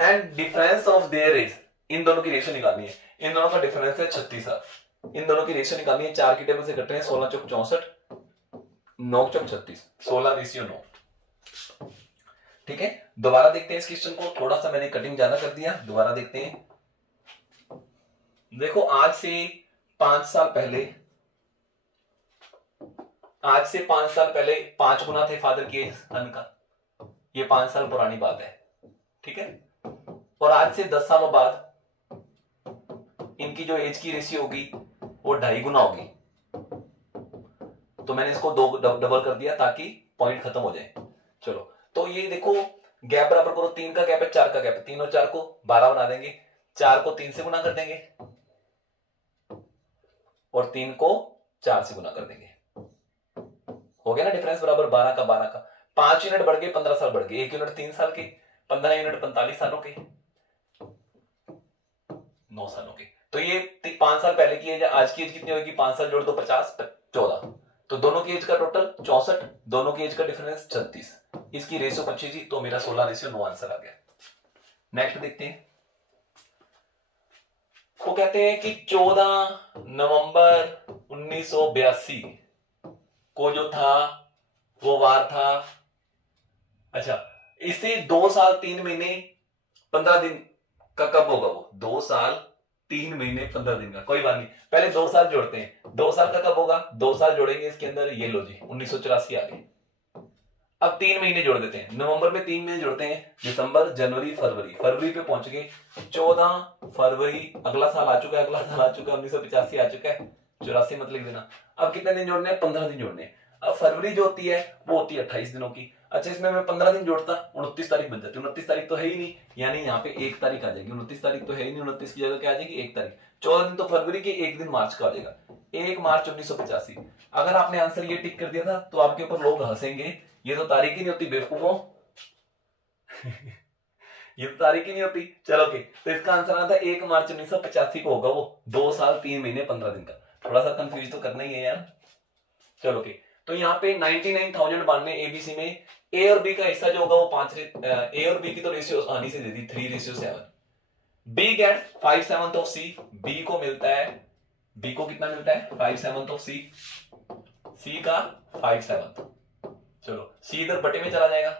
and difference of their age, इन दोनों की रेशियो निकालनी है, इन दोनों का डिफरेंस है 36 साल, इन दोनों की रेशियो निकालनी है, 4 की टेबल से कट रहे हैं, 16 चौक 64, 9 चौक 36, 16 रेशियो 9। ठीक है, दोबारा देखते हैं इस क्वेश्चन को, थोड़ा सा मैंने कटिंग ज्यादा कर दिया, दोबारा देखते हैं। देखो आज से 5 साल पहले, आज से 5 साल पहले 5 गुना थे फादर की एज सन का, ये 5 साल पुरानी बात है। ठीक है, और आज से 10 सालों बाद इनकी जो एज की रेशियो होगी वो 2.5 गुना होगी, तो मैंने इसको 2 डबल कर दिया ताकि पॉइंट खत्म हो जाए। चलो तो ये देखो गैप बराबर करो, 3 का गैप है 4 का गैप है, 3 और 4 को 12 बना देंगे, 4 को 3 से गुना कर देंगे और 3 को 4 से गुना कर देंगे, हो गया ना डिफरेंस बराबर 12 का 12 का, 5 यूनिट बढ़ गए 15 साल बढ़ गए, 1 यूनिट 3 साल के, 15 यूनिट 45 सालों के, 9 सालों के। तो ये 5 साल पहले की एज, आज की एज कितनी होगी, 5 साल जोड़ दो 50 14, तो दोनों की एज का टोटल 64, दोनों की एज का डिफरेंस 36, इसकी रेशियो 25 थी, तो मेरा 16 रेशियो 9 आंसर आ गया। नेक्स्ट देखते हैं, वो कहते हैं कि 14 नवंबर 1982 को जो था वो वार था, अच्छा इससे 2 साल 3 महीने 15 दिन का कब होगा वो, 2 साल 3 महीने 15 दिन का, कोई बात नहीं, पहले 2 साल जोड़ते हैं, 2 साल का कब होगा, 2 साल जोड़ेंगे इसके अंदर, ये लो जी 1984 आ गए। अब 3 महीने जोड़ देते हैं, नवंबर में 3 महीने जोड़ते हैं, दिसंबर जनवरी फरवरी, फरवरी पे पहुंच गए 14 फरवरी, अगला साल आ चुका है, अगला साल आ चुका है 1985 आ चुका है, 84 मत लिख देना। अब कितने दिन जोड़ने हैं, 15 दिन जोड़ने हैं। अब फरवरी जो होती है वो होती है 28 दिनों की, अच्छा इसमें मैं 15 दिन जोड़ता 29 तारीख बन जाती है, 29 तारीख तो है ही नहीं, यानी यहाँ पे 1 तारीख आ जाएगी, 29 तारीख तो है ही नहीं, 29 की जगह क्या आ जाएगी 1 तारीख, 14 दिन तो फरवरी के, 1 दिन मार्च का आ जाएगा, 1 मार्च 1985। अगर आपने आंसर ये टिक कर दिया था तो आपके ऊपर लोग हंसेंगे, ये तो तारीख ही नहीं होती बेवकूफों ये तो तारीख ही नहीं होती। चलो ओके, तो इसका आंसर आता है 1 मार्च 1985 को होगा वो, 2 साल 3 महीने 15 दिन का, थोड़ा सा कंफ्यूज तो करना ही है यार। चलो ओके, तो यहाँ पे 99,092 एबीसी में ए और बी का हिस्सा जो होगा वो 5, ए और बी की तो रेशियो आनी से दे दी 3:7, B get 5/7 of C, B को मिलता है, बी को कितना मिलता है 5/7 ऑफ सी, सी का 5/7, चलो सी इधर बटे में चला जाएगा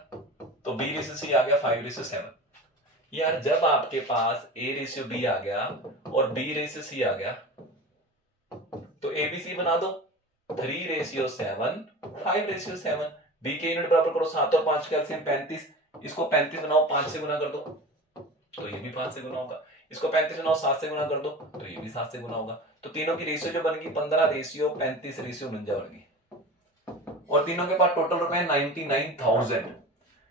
तो बी रेशियो सी आ गया 5:7। यार जब आपके पास ए रेशियो बी आ गया और बी रेशियो सी आ गया तो एबीसी बना दो, 3:7 5:7, बी के यूनिट बराबर करो 7 और 5 का एलसीएम 35, इसको 35 बनाओ 5 से गुना कर दो तो ये भी 5 से गुना होगा, इसको 35 बनाओ 7 से गुना कर दो तो ये भी 7 से गुना होगा, तो तीनों की रेशियो जो बनेगी 15:35:49 बनेगी, और तीनों के पास टोटल रुपए 99,000,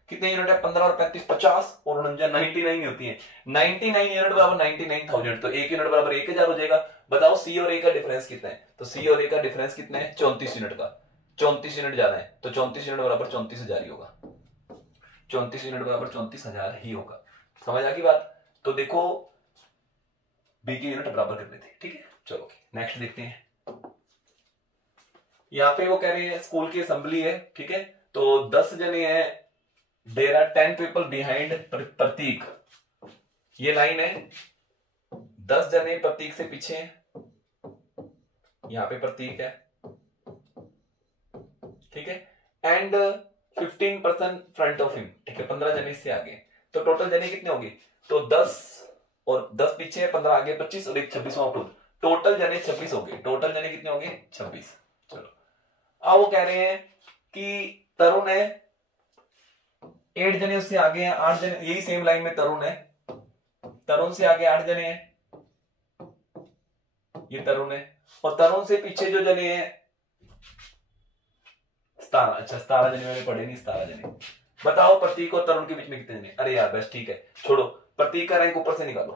कितने यूनिट है 15 और 35 50 और 49 99 होती है, 99 यूनिट बराबर 99,000, तो 1 यूनिट बराबर 1000 हो जाएगा। बताओ सी और ए का डिफरेंस कितना है, तो सी और ए का डिफरेंस कितना है 34 यूनिट का, 34 यूनिट जाना है तो 34 यूनिट बराबर 34,000 ही होगा, 34 यूनिट बराबर 34,000 ही होगा, समझ आ गई बात। तो देखो बी की यूनिट बराबर करने थे, ठीक है। चलो नेक्स्ट देखते हैं, यहाँ पे वो कह रहे हैं स्कूल की असेंबली है, ठीक है, तो 10 जने हैं, देयर आर 10 पीपल बिहाइंड प्रतीक, ये लाइन है, 10 जने प्रतीक से पीछे हैं, यहां पे प्रतीक है, ठीक है, एंड 15% फ्रंट ऑफ हिम, ठीक है, 15 जने इससे आगे, तो टोटल जने कितने होंगे, तो 10 और 10 पीछे है, 15 आगे 25 और एक 26वां खुद, टोटल जने 26 हो गए, टोटल जने कितने हो गए 26। चलो अब वो कह रहे हैं कि तरुण है 8 जने उससे आगे हैं, 8 जने, यही सेम लाइन में तरुण है, तरुण से आगे 8 जने हैं, ये तरुण है, और तरुण से पीछे जो जने हैं 17, अच्छा 17 जने मैंने पढ़े नहीं, 17 जने। बताओ प्रतीक और तरुण के बीच में कितने जने, अरे यार बस ठीक है छोड़ो, प्रतीक का रैंक ऊपर से निकालो,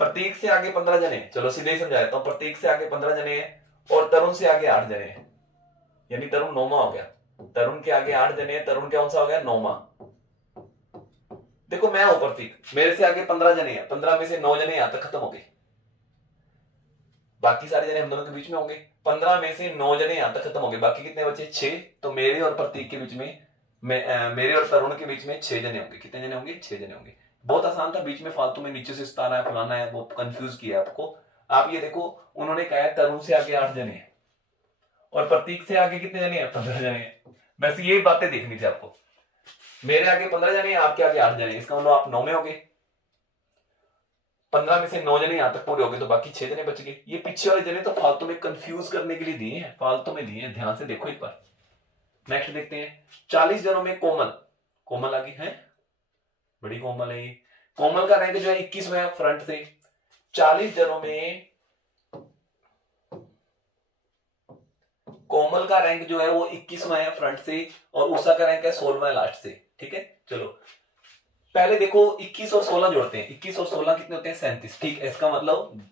प्रतीक से आगे 15 जने, चलो सीधे ही समझा देता हूं, प्रतीक से आगे 15 जने हैं और तरुण से आगे 8 जने हैं, यानी तरुण 9वां हो गया, तरुण के आगे 8 जने हैं, तरुण कौन सा हो गया 9वां। देखो मैं हूं प्रतीक, मेरे से आगे 15 जने हैं, 15 में से 9 जने यहां तक खत्म हो गए, बाकी सारे जने हम दोनों के बीच में होंगे। 15 में से 9 जने यहां तक खत्म हो गए, बाकी कितने बचे? 6। तो मेरे और प्रतीक के बीच में, मेरे और तरुण के बीच में 6 जने होंगे। कितने जने होंगे? 6 जने होंगे। बहुत आसान था, बीच में फालतू में नीचे से सताना है, फलाना है, वो कंफ्यूज किया आपको। आप ये देखो, उन्होंने कहा है तरुण से आगे 8 जने हैं और प्रतीक से आगे कितने जने हैं? 15 जने हैं। बस ये बातें देखनी थी आपको। मेरे आगे 15 जने हैं, आपके आगे 8 जने हैं, इसका मतलब आप 9 में हो गए। 15 में से 9 जने यहां तक पूरे हो गए, तो बाकी 6 जने बच गए। ये पीछे वाले जने तो फालतू में कंफ्यूज करने के लिए दिए हैं, फालतू में दिए हैं, ध्यान से देखो एक बार। नेक्स्ट देखते हैं, 40 जनों में कोमल, कोमल आगे है, बड़ी कोमल है ये। कोमल का रैंक जो है 21 में फ्रंट से। 40 जनों में कोमल का रैंक जो है वो 21वां है फ्रंट से, और उषा का रैंक है 16वां लास्ट से। ठीक है, चलो पहले देखो 21 और 16 जोड़ते हैं। 21 और 16 कितने होते हैं? 37। ठीक है, इसका मतलब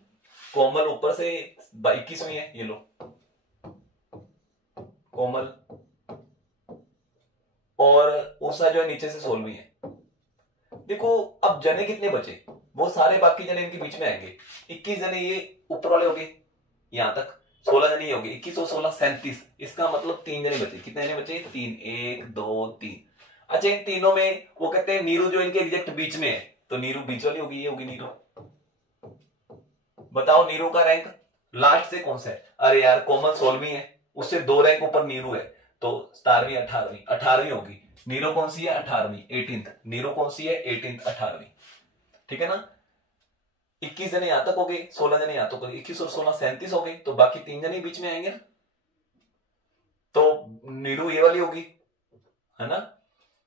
कोमल ऊपर से 21वीं है, ये लो कोमल, और उषा जो है नीचे से 16वीं है। देखो अब जने कितने बचे? वो सारे बाकी जने इनके बीच में आएंगे। 21 जने ये ऊपर वाले हो गए यहां तक, 16 जने हो गए, 21 और 16 37। इसका मतलब 3 जने बचे। कितने जने बचे? 3, 1 2 3। अच्छा, इन तीनों में वो कहते हैं नीरू जो इनके एग्जैक्ट बीच में है, तो नीरू बीच वाली होगी, ये होगी नीरू। बताओ नीरू का रैंक लास्ट से कौन सा है? अरे यार कोमल 16वीं है, उससे 2 रैंक ऊपर नीरू है, तो 17वीं 18वीं 18वीं होगी। नीरू कौन सी है? 18वीं 18th। नीरू कौन सी है? 18th 18वीं। ठीक है ना? 21 जने यहां तक हो गए, 16 जने यहां तक हो गए, 21 और 16 37 हो गए, तो बाकी 3 जने बीच में आएंगे ना, तो नीरू ये वाली होगी, है ना?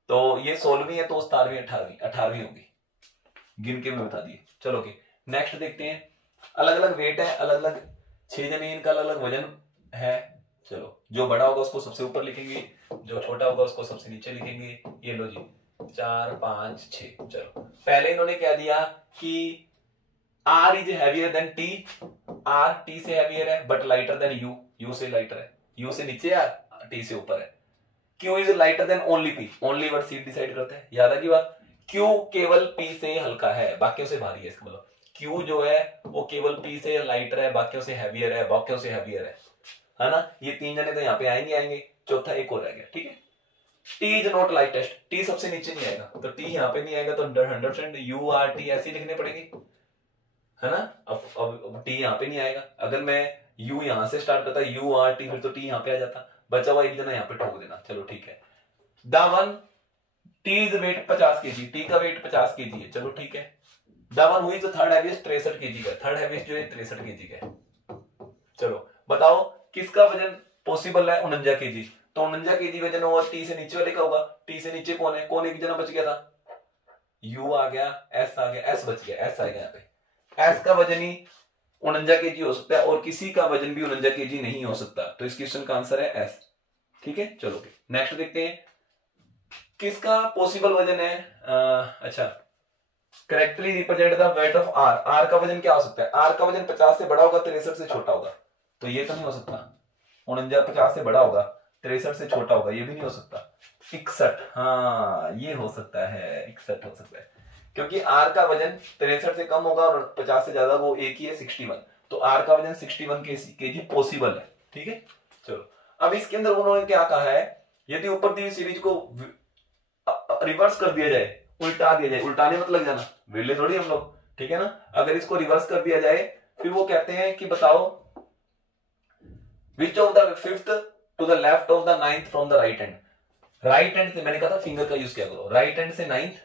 तो ये 16वीं है, तो 17वीं 18वीं 18वीं होगी, गिन के मैं बता दिए। चलो ओके, नेक्स्ट देखते हैं। अलग अलग वेट है, अलग अलग 6 जने, इनका अलग अलग वजन है। चलो, जो बड़ा होगा उसको सबसे ऊपर लिखेंगे, जो छोटा होगा उसको सबसे नीचे लिखेंगे। ये लो जी, 4 5 6। चलो पहले इन्होंने क्या दिया कि R is heavier than T, R T से हैवियर है but lighter than U, U से लाइटर है, U से नीचे है, T से ऊपर है। Q is lighter than only P, only word seat decide करते हैं, याद है की बात? Q केवल P से हल्का है, बाकियों से भारी है। इसका मतलब Q जो है वो केवल P से लाइटर है, बाकियों से हैवियर है, बाकियों से हैवियर है ना? ये 3 जने तो यहाँ पे आएंगे, चौथा एक और रह गया। ठीक है, T is not lightest, T सबसे नीचे नहीं आएगा, तो T यहाँ पे नहीं आएगा, तो 100% U R T ऐसे लिखने पड़ेंगे, है ना? अब T यहाँ पे नहीं आएगा। अगर मैं U यहां से स्टार्ट करता U R T, फिर तो T यहाँ पे आ जाता, बचा हुआ एक जना यहाँ पे ठोक देना। चलो ठीक है, दावन T is weight 50 kg, T का वेट 50 kg है। चलो ठीक है, दावन हुई तो थर्ड हैवीएस्ट 63 kg का, थर्ड हैवीएस्ट जो है 63 kg का है। चलो बताओ किसका वजन पॉसिबल है? 49 kg, तो 49 kg वजन होगा, T से नीचे वाले का होगा। T से नीचे कौन है? कौन एक जना बच गया था? U आ गया, S आ गया, S बच गया, S आएगा यहाँ पे। S का वजन ही 49 kg हो सकता है, और किसी का वजन भी 49 kg नहीं हो सकता, तो इस क्वेश्चन का आंसर है S। ठीक है, चलो नेक्स्ट देखते हैं, किसका पॉसिबल वजन है? अच्छा, correctly represent the weight of R। R का वजन क्या हो सकता है? R का वजन 50 से बड़ा होगा, 63 से छोटा होगा, तो ये तो नहीं हो सकता। 49 50 से बड़ा होगा, 63 से छोटा होगा, ये भी नहीं हो सकता। 61, हाँ ये हो सकता है, 61 हो सकता है, क्योंकि R का वजन 63 से कम होगा और 50 से ज्यादा, वो एक ही है 61, तो R का वजन 61 kg पॉसिबल है। ठीक है, चलो अब इसके अंदर उन्होंने क्या कहा है, यदि ऊपर दी हुई सीरीज को रिवर्स कर दिया जाए, उल्टा दिया जाए, उल्टाने मत लग जाना, वेले थोड़ी हम लोग, ठीक है ना? अगर इसको रिवर्स कर दिया जाए, फिर वो कहते हैं कि बताओ which of the fifth to the left of the ninth from the right hand. Right hand से, मैंने कहा था फिंगर का यूज किया करो, राइट हैंड से नाइन्थ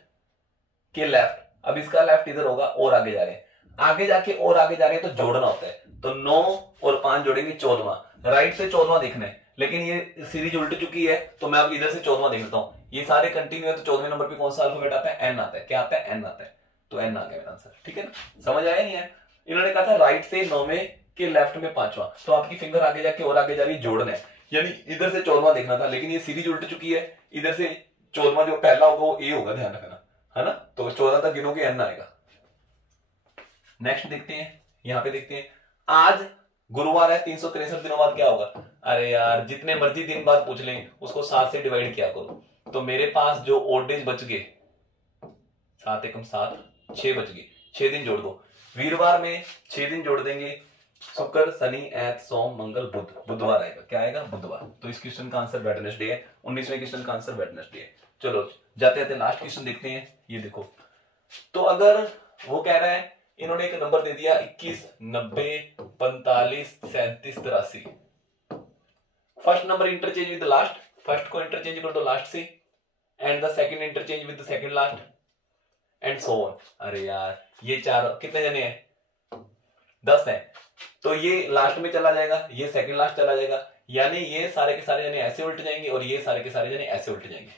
के लेफ्ट, अब इसका लेफ्ट इधर होगा और आगे जा रहे हैं, आगे जाके और आगे जा रहे हैं, तो जोड़ना होता है, तो 9 और 5 जोड़ेंगे 14वां, राइट से 14वां देखना है, लेकिन ये सीरीज उल्ट चुकी है, तो मैं अब इधर से 14वां देख लेता हूं, ये सारे कंटिन्यू है, तो 14वें नंबर पे कौन सा अल्फाबेट आता है? एन आता है। क्या आता है? एन आता है, तो एन आ गया मेरा आंसर। ठीक है ना, समझ आया नहीं है? इन्होंने कहा था राइट से 9वें के लेफ्ट में 5वां, तो आपकी फिंगर आगे जाके और आगे जा रही है, जोड़ना है, यानी इधर से 14वां देखना था, लेकिन ये सीरीज उल्ट चुकी है, इधर से 14वां जो पहला होगा वो ए होगा, ध्यान रखना, है ना? तो 14 तक गिनोगे एन आएगा। नेक्स्ट देखते हैं, यहां पे देखते हैं, आज गुरुवार है, 363 दिनों बाद क्या होगा? अरे यार जितने मर्जी दिन बाद पूछ लें, उसको 7 से डिवाइड किया करो, तो मेरे पास जो ओड डेज बच गए 7 एकम 7, 6 बच गए, 6 दिन जोड़ दो। वीरवार में 6 दिन जोड़ देंगे, शुक्र शनि ऐत सोम मंगल बुध, बुधवार आएगा। क्या आएगा? बुधवार। तो इस क्वेश्चन का आंसर वेडनेसडे है। 19वें क्वेश्चन का आंसर वेडनेसडे है। चलो जाते जाते लास्ट क्वेश्चन देखते हैं। ये देखो, तो अगर वो कह रहा है, इन्होंने एक नंबर दे दिया 21, 90, 45, 37, 83। First number interchange with last, first को इंटरचेंज कर दो लास्ट से, and the second interchange with the second last, and so on. अरे यार ये चार कितने जने हैं? 10 है। तो ये लास्ट में चला जाएगा, ये सेकंड लास्ट चला जाएगा, यानी ये सारे के सारे जने ऐसे उल्ट जाएंगे और ये सारे के सारे जने ऐसे उल्ट जाएंगे।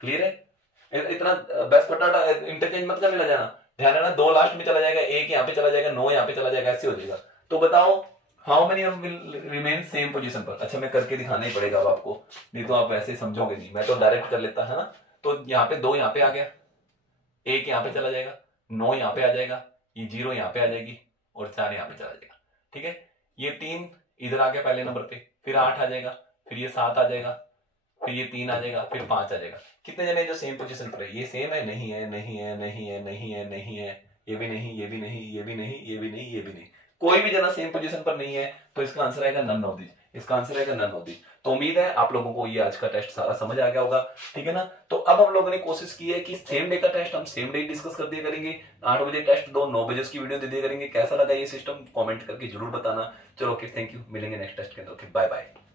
क्लियर है? इतना बेस्ट पटाटा इंटरचेंज मत करने लग जाना। ध्यान रखना, 2 लास्ट में चला जाएगा, 1 यहाँ पे चला जाएगा, 9 यहाँ पे चला जाएगा, ऐसे हो जाएगा। तो बताओ how many will remain same position पर। अच्छा मैं करके दिखाना ही पड़ेगा अब आपको, नहीं तो आप वैसे समझोगे नहीं। मैं तो डायरेक्ट कर लेता है ना। तो यहाँ पे 2 यहाँ पे आ गया, 1 यहाँ पे चला जाएगा, 9 यहाँ पे आ जाएगा, ये 0 यहाँ पे आ जाएगी और 4 यहाँ पे चला जाएगा। ठीक है, ये 3 इधर आ गया पहले नंबर पे, फिर 8 आ जाएगा, फिर ये 7 आ जाएगा, फिर ये 3 आ जाएगा, फिर 5 आ जाएगा। कितने जने जो सेम पोजीशन पर है? ये सेम है, नहीं है, नहीं है, नहीं है, नहीं है, नहीं है, ये भी नहीं, ये भी नहीं, ये भी नहीं, ये भी नहीं, ये भी नहीं, कोई भी जना सेम पोजीशन पर नहीं है। तो इसका आंसर आएगा नन ऑफ दीज। इसका आंसर आएगा नन ऑफ दीज। तो उम्मीद है आप लोगों को ये आज का टेस्ट सारा समझ आ गया होगा। ठीक है ना? तो अब हम लोगों ने कोशिश की है कि सेम डे का टेस्ट हम सेम डे डिस्कस कर दिया करेंगे। 8 बजे टेस्ट दो, 9 बजे उसकी वीडियो दे दिया करेंगे। कैसा लगा ये सिस्टम कमेंट करके जरूर बताना। चलो ओके, थैंक यू, मिलेंगे नेक्स्ट टेस्ट के अंदर। Okay bye bye.